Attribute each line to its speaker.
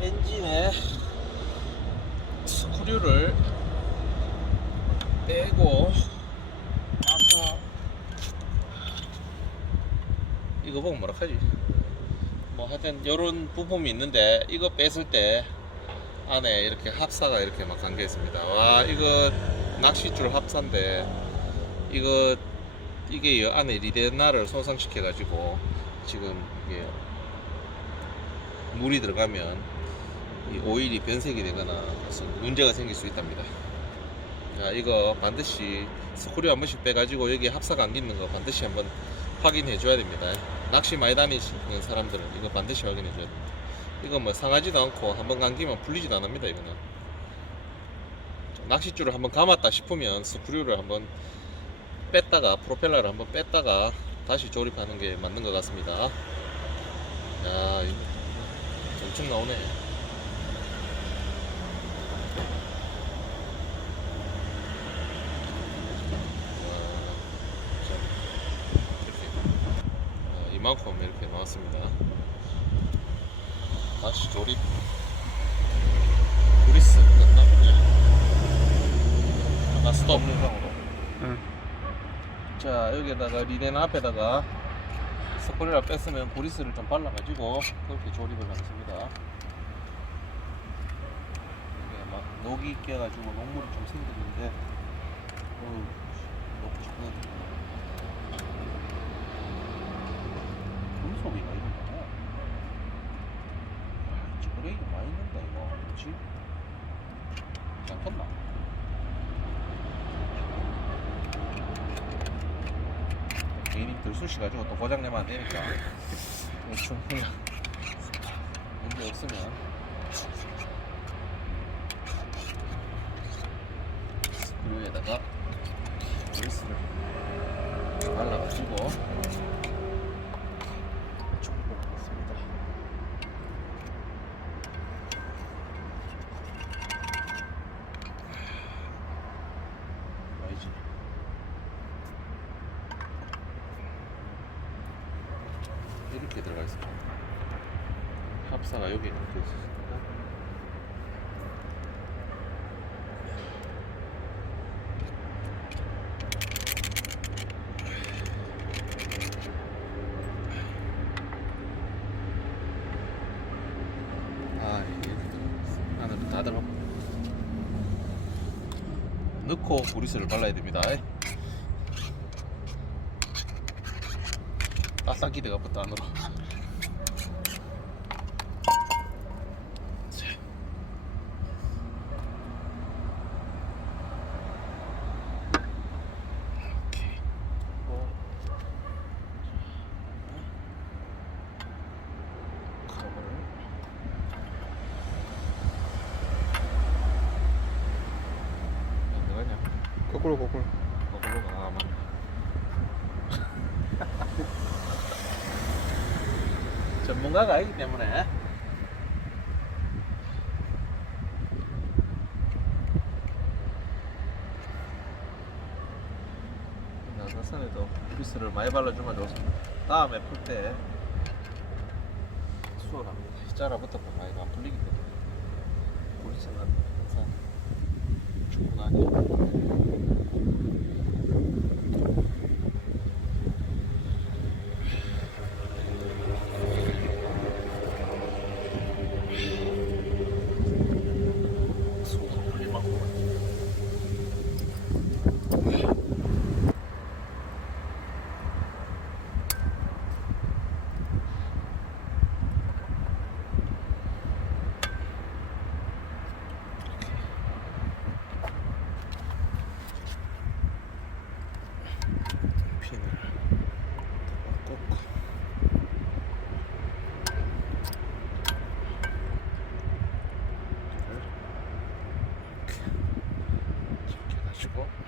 Speaker 1: 엔진에 스크류를 빼고 아사 이거 보면 뭐라 하지? 뭐 하여튼 요런 부품이 있는데 이거 뺐을 때 안에 이렇게 합사가 이렇게 막 담겨 있습니다. 와 이거 낚싯줄 합사인데 이거 이게 이 안에 리데나를 손상시켜 가지고 지금 이게 물이 들어가면 이 오일이 변색이 되거나 무슨 문제가 생길 수 있답니다. 자, 이거 반드시 스크류 한 번씩 빼가지고 여기 합사가 안 있는 거 반드시 한번 확인해 줘야 됩니다. 낚시 많이 다니시는 사람들은 이거 반드시 확인해 줘야 됩니다. 이거 뭐 상하지도 않고 한번 감기면 풀리지도 않습니다. 이거는 낚싯줄을 한번 감았다 싶으면 스크류를 한번 뺐다가 프로펠러를 한번 뺐다가 다시 조립하는 게 맞는 것 같습니다. 야, 엄청 나오네. 와, 자, 이렇게 아, 이만큼 이렇게 나왔습니다. 다시 조립. 브리스 끝났네. 아까 스톱.
Speaker 2: 영상으로.
Speaker 1: 자 여기에다가 리넨 앞에다가 스크류를 뺐으면 보리스를 좀 발라가지고 그렇게 조립을 하겠습니다 이게 막 녹이 껴가지고 녹물이 좀 생기는데 어우 녹고 싶은데 금속이가 이런 거야 찌그레기 많이 넣는다 이거. 그렇지? 잡혔나? 괜히 들쑤시 가지고 또 고장 내면 안 되니까. 대충 그냥 문제 없으면. 스크류에다가 브리스를 발라가지고 조립을 하겠습니다. 알지? 이렇게 들어가 있습니다. 합사가 여기 이렇게 있습니다. 아, 이게. 안으로 다 들어가. 넣고 브리스를 발라야 됩니다. 싹이 돼가부터 안으로. 어.
Speaker 2: 거꾸로. 거꾸로
Speaker 1: 가 아마 전문가가 아니기 때문에. 나사선에도 브리스를 많이 발라주면 좋습니다. 다음에 풀 때 수월합니다 짜라부터 많이 안 풀리기 때문에. 브리스는 항상 충분하게 핀을 꽂고 이